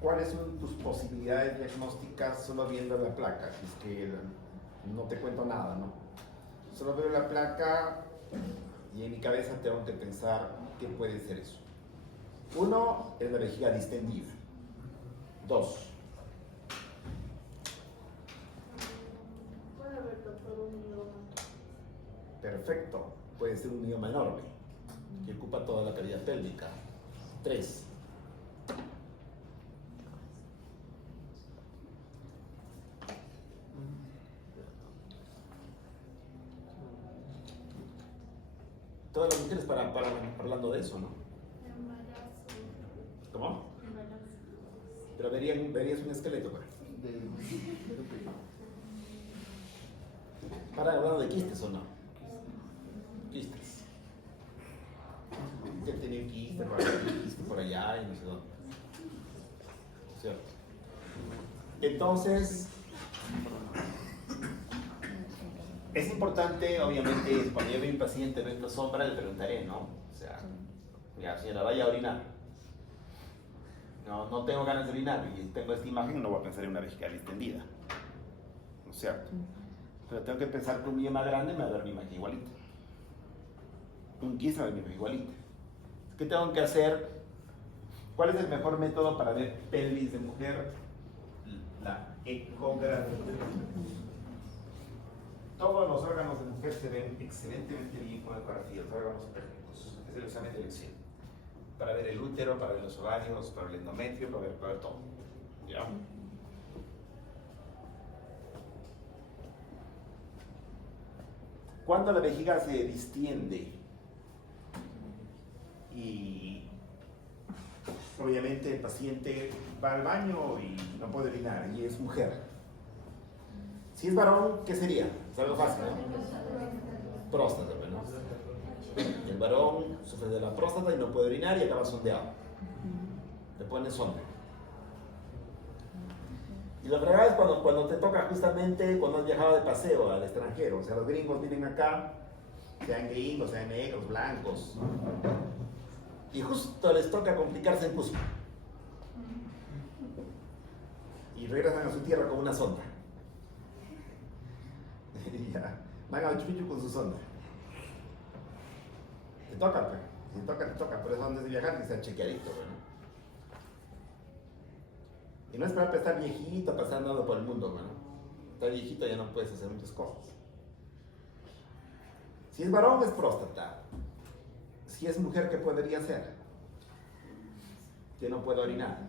¿Cuáles son tus posibilidades diagnósticas solo viendo la placa? Si es que no te cuento nada, ¿no? Solo veo la placa y en mi cabeza tengo que pensar qué puede ser eso. Uno es la vejiga distendida. Dos. Puede haber todo un mioma. Perfecto. Puede ser un mioma enorme que ocupa toda la cavidad pélvica. Tres. Todas las mujeres hablando de eso, ¿no? ¿Cómo? Pero verías un esqueleto, pues. Para hablando de quistes o no. Quistes. Que tenía un quiste por allá, un quiste por allá y no sé dónde. ¿Cierto? Entonces, es importante, obviamente, cuando yo veo a un paciente veo esta sombra, le preguntaré, ¿no? O sea, ya, señora, vaya a orinar. No tengo ganas de orinar y tengo esta imagen, no voy a pensar en una vejiga distendida. ¿No es cierto? Pero tengo que pensar que un mioma grande me va a dar una imagen igualita. Un quiste me va a dar una imagen igualita. ¿Qué tengo que hacer? ¿Cuál es el mejor método para ver pelvis de mujer? La ecografía. Todos los órganos de mujer se ven excelentemente bien con ecografía, los órganos pélvicos. Es el examen de elección. Para ver el útero, para ver los ovarios, para ver el endometrio, para ver todo. ¿Ya? Cuando la vejiga se distiende y obviamente el paciente va al baño y no puede orinar y es mujer. Si es varón, ¿qué sería? Es algo fácil, ¿no? Próstata, ¿no? El varón sufre de la próstata y no puede orinar y acaba sondeado. Te pone sonda. Y la verdad es cuando te toca justamente cuando has viajado de paseo al extranjero. O sea, los gringos vienen acá, sean gringos, sean negros, blancos. Y justo les toca complicarse en Cusco. Y regresan a su tierra con una sonda. Y ya, van al Chupichu con su sonda. Te toca, pues. Si te toca, te toca. Por eso antes de viajar, que sea chequeadito, ¿no? Y no es para estar viejito, pasando por el mundo, ¿no? Estar viejito ya no puedes hacer muchas cosas. Si es varón, es próstata. Si es mujer, ¿qué podría ser? Que no puede orinar.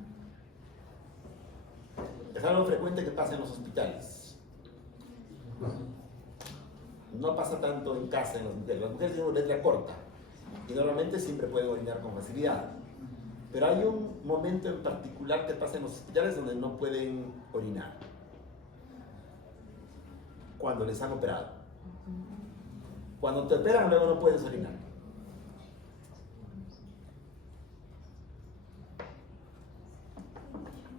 Es algo frecuente que pasa en los hospitales. No pasa tanto en casa en las mujeres. Las mujeres tienen una letra corta y normalmente siempre pueden orinar con facilidad. Pero hay un momento en particular que pasa en los hospitales donde no pueden orinar. Cuando les han operado. Cuando te operan, luego no puedes orinar.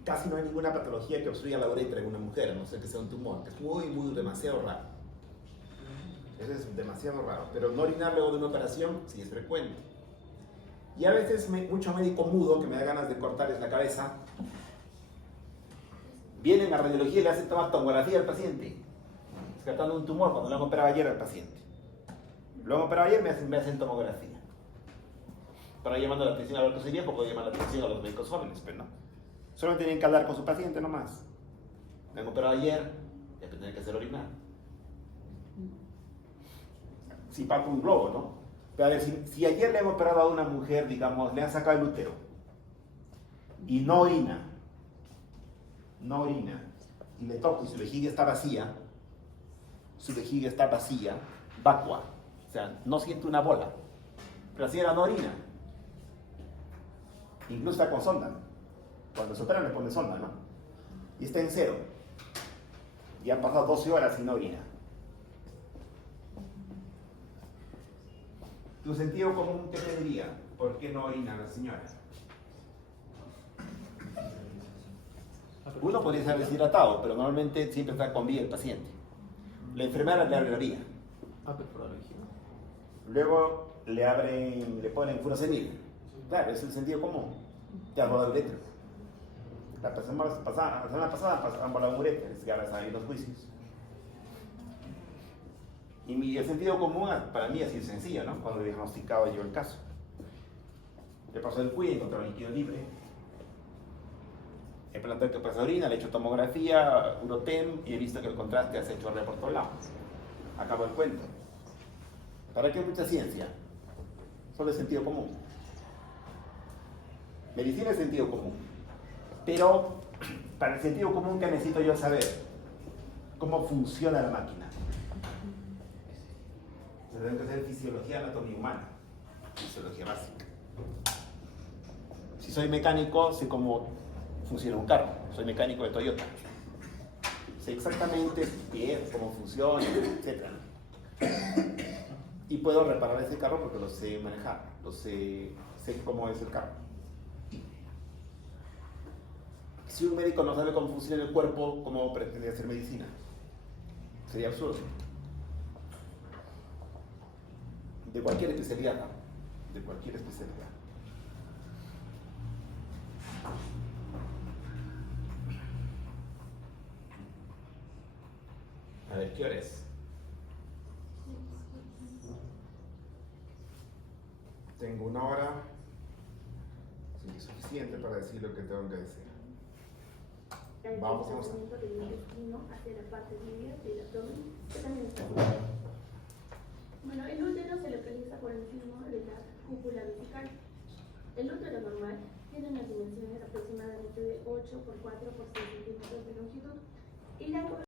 Casi no hay ninguna patología que obstruya la uretra en una mujer, a no ser que sea un tumor, que es demasiado raro. Eso es demasiado raro. Pero no orinar luego de una operación sí es frecuente. Y a veces mucho médico mudo que me da ganas de cortarles la cabeza, vienen a radiología y le hacen tomar tomografía al paciente, descartando un tumor cuando lo han operado ayer al paciente. Lo han operado ayer, me hacen tomografía. Para llamando la atención a los que viejo, puedo llamar la atención a los médicos jóvenes, pero no. Solo tienen que hablar con su paciente nomás. Me han operado ayer, ya que tienen que hacer orinar. Si parto un globo, ¿no? Pero a ver, si ayer le han operado a una mujer, digamos, le han sacado el útero y no orina, y le toco y su vejiga está vacía, vacua, o sea, no siente una bola, pero la señora no orina, incluso está con sonda. Cuando se operan le pone sonda, ¿no? Y está en cero. y han pasado 12 horas y no orina. ¿Tu sentido común qué te diría? ¿Por qué no orina la señora? Uno podría estar deshidratado, pero normalmente siempre está con vida el paciente. La enfermera le abre la vía. Luego le ponen furosemida. Claro, es el sentido común. Te has volado uretra. La semana pasada han volado uretra, es que ahora están ahí los juicios. Y el sentido común para mí ha sido sencillo, ¿no? Cuando he diagnosticado yo el caso. Le pasó el QI, encontró líquido libre. He plantado que pasa orina, le he hecho tomografía, urotem y he visto que el contraste se ha hecho por todos lados. Acabo el cuento. ¿Para qué mucha ciencia? Solo es sentido común. Medicina es sentido común. Pero para el sentido común, ¿qué necesito yo saber? ¿Cómo funciona la máquina? Tengo que hacer fisiología, anatomía humana, fisiología básica. Si soy mecánico, sé cómo funciona un carro. Soy mecánico de Toyota. Sé exactamente qué es, cómo funciona, etc. Y puedo reparar ese carro porque lo sé manejar, sé cómo es el carro. Si un médico no sabe cómo funciona el cuerpo, ¿cómo pretende hacer medicina? Sería absurdo. De cualquier especialidad, ¿no? De cualquier especialidad. A ver, ¿qué hora es? Tengo 1 hora, sí, suficiente para decir lo que tengo que decir. Vamos a desplazamiento del intestino hacia la parte media del abdomen, que también está. Bueno, el útero se localiza por encima de la cúpula vesical. El útero normal tiene unas dimensiones aproximadamente de 8 por 4 por 6 centímetros de longitud y la